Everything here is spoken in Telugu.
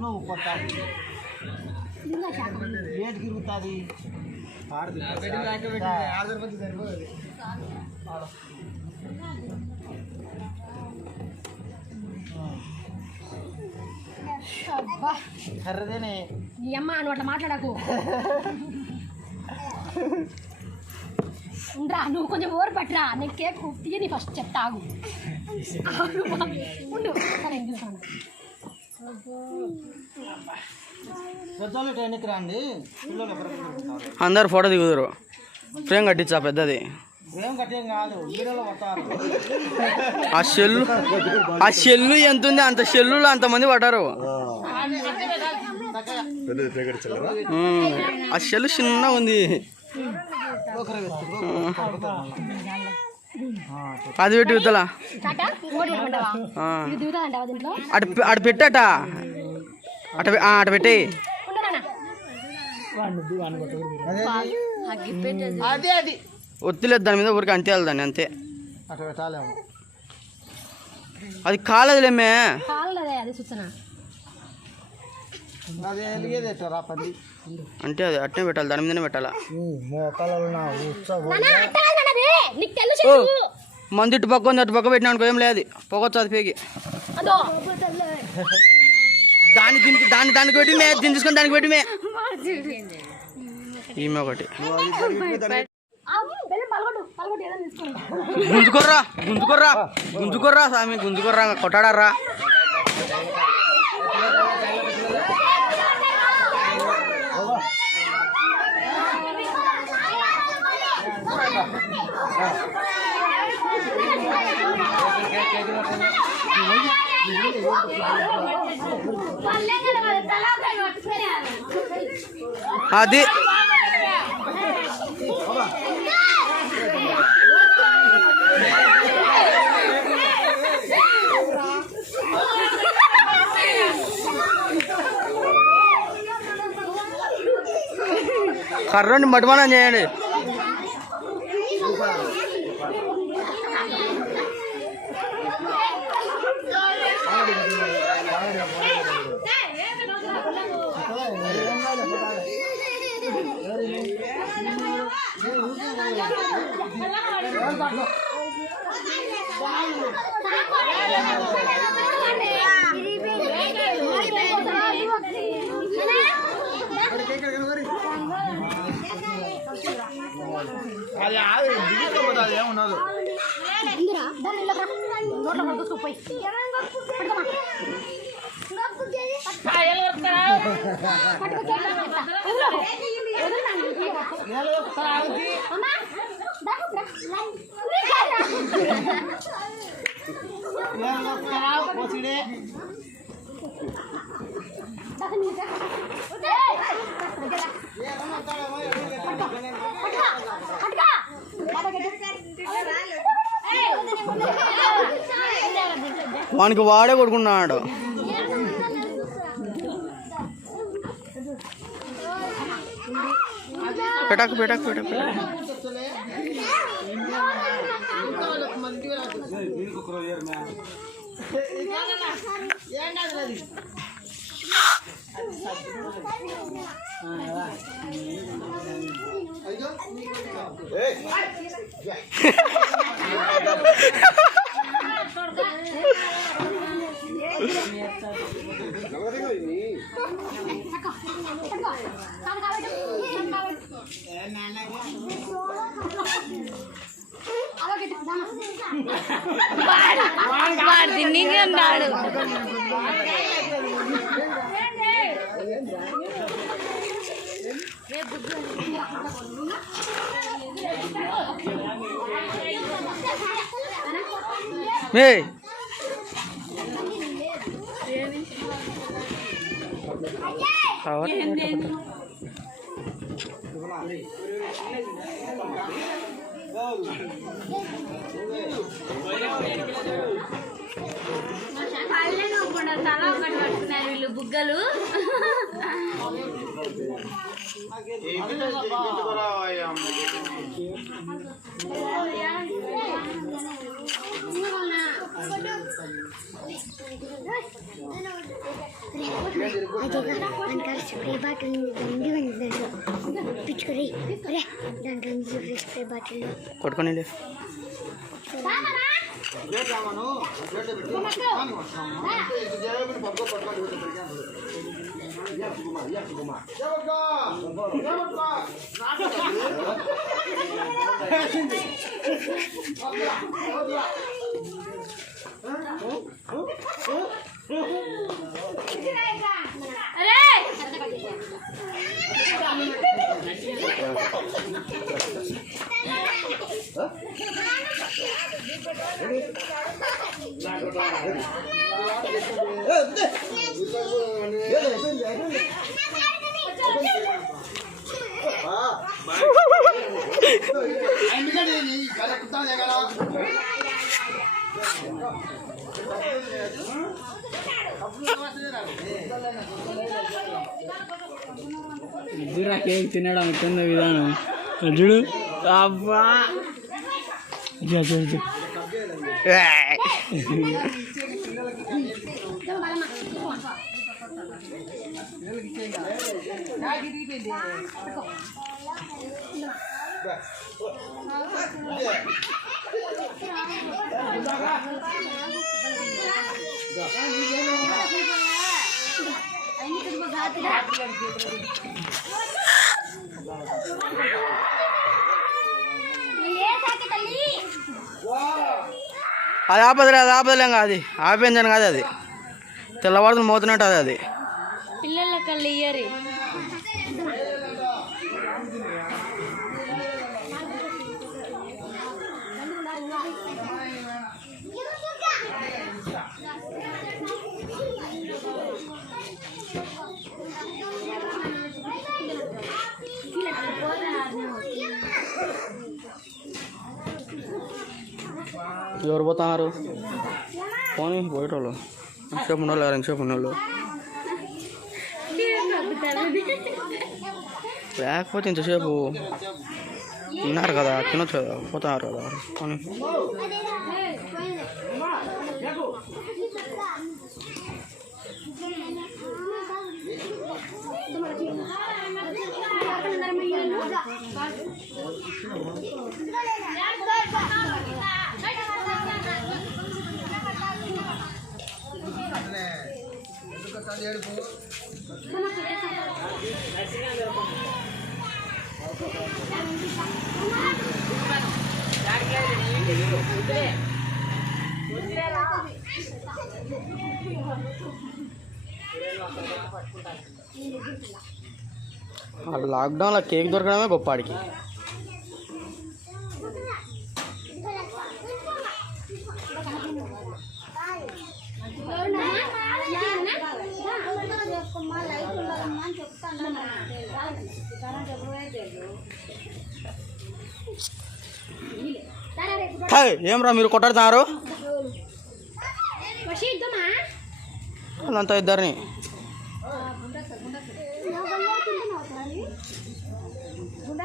నువ్వు కొట్టాలి ఏది తిరుగుతుంది సరిపోతుంది కర్రదేనే నీ అమ్మ నువ్వు అట్లా మాట్లాడకు. ఉండరా నువ్వు కొంచెం ఓరు పట్టరా. నేను కేక్ తీయని ఫస్ట్ చెప్తాగు. ఉండు పెద్దోళ్ళు ట్రైన్కి రండి. అందరు ఫోటో దిగుదురు. ఫ్రేమ్ కట్టించా పెద్దది. ఏం కట్టేం కాదు వీడియోలో పట్టారు. ఆ షెల్లు ఎంత ఉంది అంత షెల్లులో అంతమంది పట్టారు. ఆ షెల్లు చిన్న ఉంది. అది పెట్టి దిగుతలా అటు పెట్టట అటు పెట్టి ఒత్తిలేదు దాని మీద ఊరికి అంతేయాలి దాన్ని అంతే. అటు పెట్టాలేమో అది కాలేదులేమే అది వెలిగేది ఎట్లా పంది అంటే అది అట్నే పెట్టాలి దాని మీదనే పెట్టాలా. మంది ఇటు పక్క ఉంది అటు పక్క పెట్టినా అనుకో ఏం లేదు పొగొచ్చు అది పేగి దానికి పెట్టి మే దీన్ని తీసుకొని దానికి పెట్టి మే ఈమె ఒకటి గుంజుకోర్రా స్వామి గుంజుకోర్రా కొట్టాడారా. అది కర్రని మటుమానం చేయండి. అది ఏమున్నది వానికి వాడే కొడుకున్నాడు. పెట్టకు పెట్టకు పెట్టకు అన్నాడు. తల ఒకటి పట్టుకున్నారు వీళ్ళు బుగ్గలు. స్ప్రే బాటిల్ పిచ్చుకొని దాంట్లో స్ప్రే బాటిల్ కొట్టుకొని ఇద్దరు కేక్ తినడం ఎట్టుందో విధానం చూడు. అబ్బా అది ఆపదలేం కాదు, అది ఆపేందని కాదు, అది తెల్లవారులు మోతున్నట్టు అది పిల్లల కళ్ళు ఇయ్యరు. ఎవరు పోతున్నారు? పోనీ పోయేటోళ్ళు ఎంతసేపు ఉండాలి, ఎంతసేపు ఉండాలి, లేకపోతే ఇంతసేపు ఉన్నారు కదా, తినొచ్చు కదా, పోతున్నారు కదా. పోనీ లాక్డౌన్లో కేక్ దొరకడమే గొప్ప ఆడికి. ఏం రా మీరు కొట్టాడుతున్నారు అంతా ఇద్దరిని? గుండా